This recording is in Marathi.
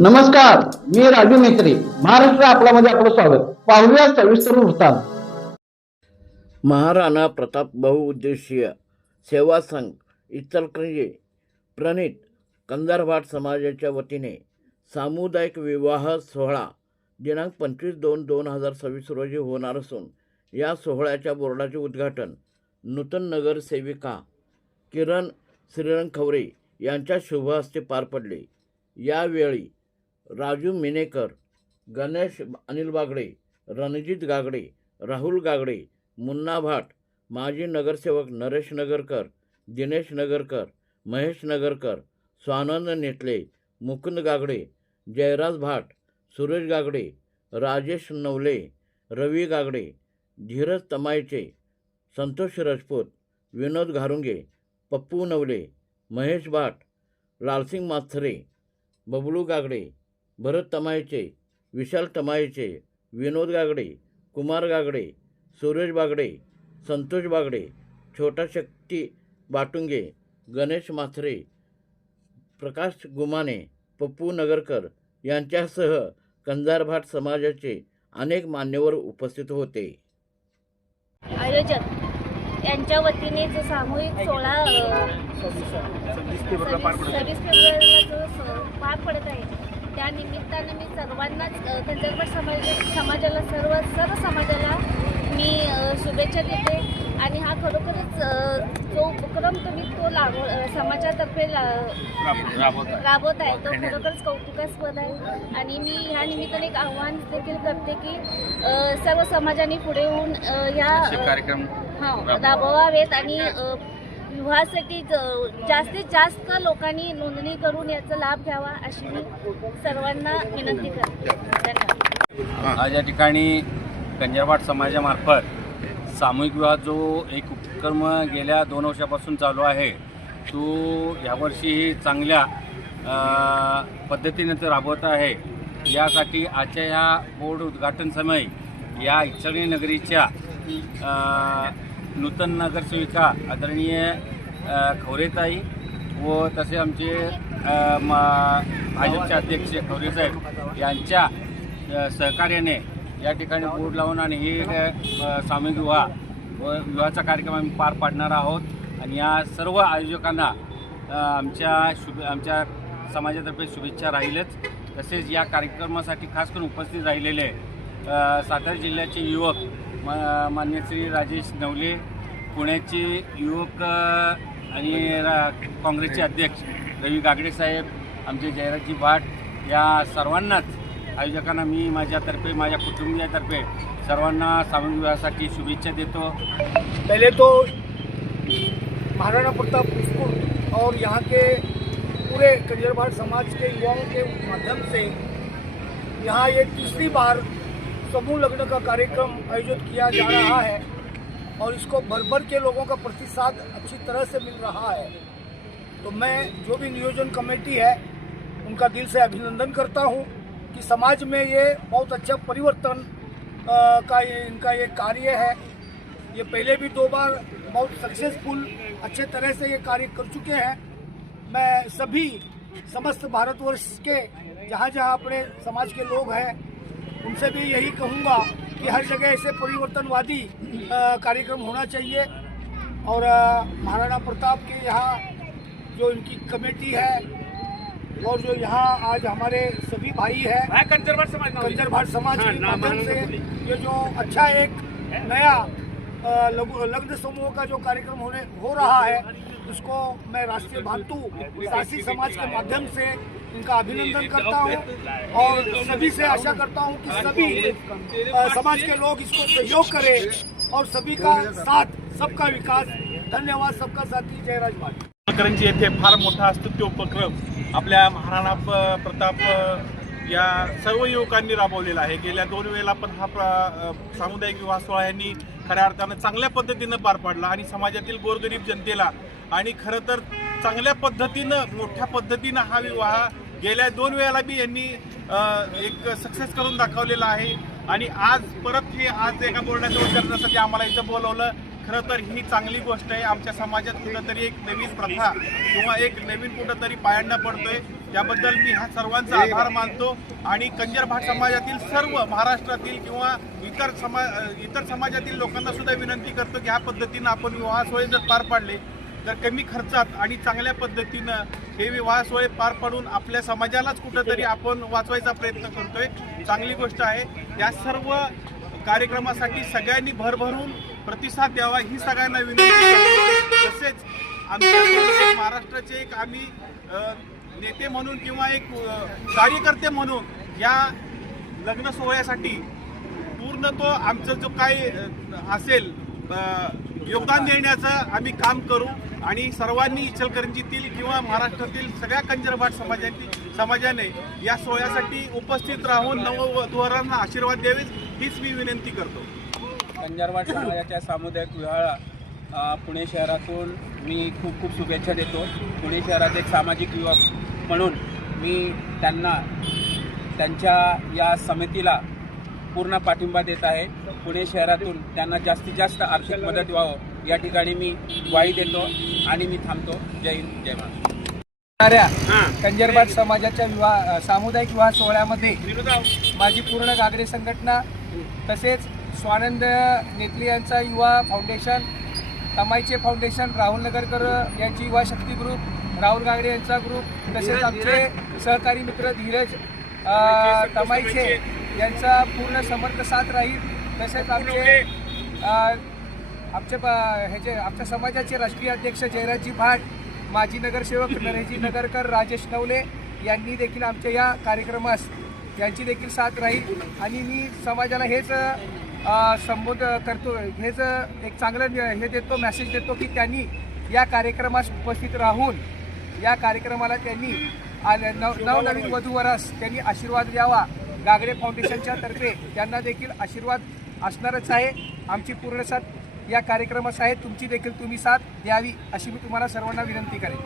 नमस्कार, मी राजू मेत्री. महाराष्ट्र आपल्यामध्ये आपलं स्वागत. पाहूया सविस्तर वृत्तांत. महाराणा प्रताप बहुउद्देशीय सेवा संघ इचलकरंजी प्रणित कंधारभाट समाजाच्या वतीने सामुदायिक विवाह सोहळा दिनांक 25/2/2026 रोजी होणार असून या सोहळ्याच्या बोर्डाचे उद्घाटन नूतन नगरसेविका किरण श्रीरंग खवरे यांच्या शुभ हस्ते पार पडले. यावेळी राजू मिनेकर, गणेश अनिल बागडे, रणजित गागडे, राहुल गागडे, मुन्ना भाट, माजी नगरसेवक नरेश नगरकर, दिनेश नगरकर, महेश नगरकर, स्वानंद नेटले, मुकुंद गागडे, जयराज भाट, सुरेश गागडे, राजेश नवले, रवी गागडे, धीरज तमायचे, संतोष राजपूत, विनोद घारुंगे, पप्पू नवले, महेश भाट, लालसिंग माथरे, बबलू गागडे, भरत तमायचे, विशाल तमायचे, विनोद गागडे, कुमार गागडे, सुरेश बागडे, संतोष बागडे, छोटा शक्ती बाटुंगे, गणेश माथरे, प्रकाश गुमाने, पप्पू नगरकर यांच्यासह कंधारभाट समाजाचे अनेक मान्यवर उपस्थित होते. आयोजक यांच्या वतीने जो सामूहिक सोहळा 26 फेब्रुवारीला जो पार पडत आहे त्या निमित्तानं मी सर्वांनाच कंधारभाट समाजाला सर्व समाजाला मी शुभेच्छा देते. आणि हा खरोखरच जो उपक्रम तुम्ही तो समाजातर्फे राबवत आहे तो खरोखरच कौतुकास्पद आहे. आणि मी ह्या निमित्ताने एक आव्हान देखील करते की सर्व समाजाने पुढे येऊन या कार्यक्रम राबवावेत आणि विवाहासाठी जास्तीत जास्त लोकांनी नोंदणी करून याचा लाभ घ्यावा अशी मी सर्वांना विनंती करते. धन्यवाद. आज या ठिकाणी कंधारभाट समाजामार्फत सामूहिक विवाह जो एक उपक्रम गेल्या 2 वर्षापासून चालू आहे तो यावर्षीही चांगल्या पद्धतीने तो राबवत आहे. यासाठी आजच्या ह्या बोर्ड उद्घाटन समय या इचलकरंजी नगरीच्या नूतन नगरसेविका आदरणीय खवरेताई व तसे आमचे भाजपचे अध्यक्ष खवरेसाहेब यांच्या सहकार्याने या ठिकाणी बोर्ड लावून आणि हे सामूहिक विवाह व विवाहाचा कार्यक्रम आम्ही पार पाडणार आहोत. आणि या सर्व आयोजकांना आमच्या समाजातर्फे शुभेच्छा राहीलच. तसेच या कार्यक्रमासाठी खास करून उपस्थित राहिलेले सातारा जिल्ह्याचे युवक मान्य श्री राजेश नवले, पुण्याचे युवक आणि काँग्रेसचे अध्यक्ष रवी गागडे साहेब, आमचे जयराजजी भाट, या सर्वांनाच आयोजकांना मी माझ्यातर्फे माझ्या कुटुंबियातर्फे सर्वांना सामूहिक विवाहासाठी शुभेच्छा देतो. पहले तो महाराणा प्रताप स्कूल और यहाँ के पूरे कंधारभाट समाज के युवाओं के माध्यम से यहाँ ये तीसरी बार समूह लग्न का कार्यक्रम आयोजित किया जा रहा है और इसको भर के लोगों का प्रतिसाद अच्छी तरह से मिल रहा है. तो मैं जो भी नियोजन कमेटी है उनका दिल से अभिनंदन करता हूँ कि समाज में ये बहुत अच्छा परिवर्तन का इनका ये कार्य है. ये पहले भी 2 बार बहुत सक्सेसफुल अच्छे तरह से ये कार्य कर चुके हैं. मैं सभी समस्त भारतवर्ष के जहाँ जहाँ अपने समाज के लोग हैं उनसे भी यही कहूँगा कि हर जगह ऐसे परिवर्तनवादी कार्यक्रम होना चाहिए. और महाराणा प्रताप के यहाँ जो इनकी कमेटी है और जो यहाँ आज हमारे सभी भाई हैं कंधारभाट समाज के माध्यम से ये जो अच्छा एक नया लग्न समूह का जो कार्यक्रम हो रहा है उसको मैं राष्ट्रीय भातु सासी समाज के माध्यम से इनका अभिनंदन करता हूँ और सभी से आशा करता हूँ कि सभी समाज के लोग इसको सहयोग करें और सभी का साथ सबका विकास. धन्यवाद. सबका साथी जयराज भाट. इचलकरंजी येथे फार मोठा स्तुत्य उपक्रम आपल्या महाराणा प्रताप या सर्व युवकांनी राबवलेला आहे. गेल्या 2 वेळेला पण हा सामुदायिक विवाह सोहळा यांनी खऱ्या अर्थानं चांगल्या पद्धतीनं पार पाडला आणि समाजातील गोरगरीब जनतेला आणि खरं तर चांगल्या पद्धतीनं मोठ्या पद्धतीनं हा विवाह गेल्या 2 वेळेला बी यांनी एक सक्सेस करून दाखवलेला आहे. आणि आज परत हे आज एका बोर्डाच्या उद्घाटनासाठी आम्हाला इथं बोलवलं. खरं तर ही चांगली गोष्ट आहे. आमच्या समाजात कुठंतरी एक नवीन प्रथा किंवा एक नवीन कुठंतरी पायंडा पडतोय. त्याबद्दल मी ह्या सर्वांचा आभार मानतो आणि कंजर भाट समाजातील सर्व महाराष्ट्रातील किंवा इतर समाजातील लोकांना सुद्धा विनंती करतो की ह्या पद्धतीनं आपण विवाह सोहळे जर पार पाडले तर कमी खर्चात आणि चांगल्या पद्धतीनं हे विवाह सोहळे पार पाडून आपल्या समाजालाच कुठंतरी आपण वाचवायचा प्रयत्न करतोय. चांगली गोष्ट आहे. या सर्व कार्यक्रमासाठी सगळ्यांनी भरभरून प्रतिसाद द्यावा ही सगळ्यांना विनंती करतो. तसेच आमच्या महाराष्ट्राचे एक आम्ही नेते म्हणून किंवा एक कार्यकर्ते म्हणून या लग्न सोहळ्यासाठी पूर्ण तो आमचं जो काही असेल योगदान देण्याचं आम्ही काम करू आणि सर्वांनी इचलकरंजीतील किंवा महाराष्ट्रातील सगळ्या कंजरभाट समाजाने या सोहळ्यासाठी उपस्थित राहून नववधूवरांना आशीर्वाद द्यावे हीच मी विनंती करतो. कंजरभाट समाजाच्या सामुदायिक विवाहाला पुणे शहरातून मी खूप खूप शुभेच्छा देतो. पुणे शहरात एक सामाजिक युवक म्हणून मी त्यांच्या या समितीला पूर्ण पाठिंबा देत आहे. पुणे शहरातून त्यांना जास्तीत जास्त आर्थिक मदत व्हावं या ठिकाणी मी ग्वाही देतो आणि मी थांबतो. जय हिंद, जय महाराष्ट्र. कंजरभाट समाजाच्या सामुदायिक विवाह सोहळ्यामध्ये माझी पूर्ण गागडे संघटना तसेच स्वानंद नेतली यांचा युवा फाउंडेशन, तमाईचे फाउंडेशन, राहुल नगरकर यांची युवा शक्ती ग्रुप, राहुल गागडे यांचा ग्रुप, तसेच आमचे सहकारी मित्र धीरज तमाईचे यांचा पूर्ण समर्थ साथ राहील. तसेच आमच्या समाजाचे राष्ट्रीय अध्यक्ष जयराजजी भाट, माजी नगरसेवक नरेशजी नगरकर, राजेश नवले यांनी देखील आमच्या या कार्यक्रमास यांची देखील साथ राहील. आणि मी समाजाला हेच संबोध करतो, हेच एक चांगलं हे देतो, मेसेज देतो की त्यांनी या कार्यक्रमास उपस्थित राहून या कार्यक्रमाला त्यांनी नवनवीन वधूवरास त्यांनी आशीर्वाद द्यावा. गागडे फाउंडेशनच्या तर्फे त्यांना देखील आशीर्वाद असणारच आहे. आमची पूर्ण साथ या कार्यक्रमास आहे. तुमची देखील तुम्ही साथ द्यावी अशी मी तुम्हाला सर्वांना विनंती करेन.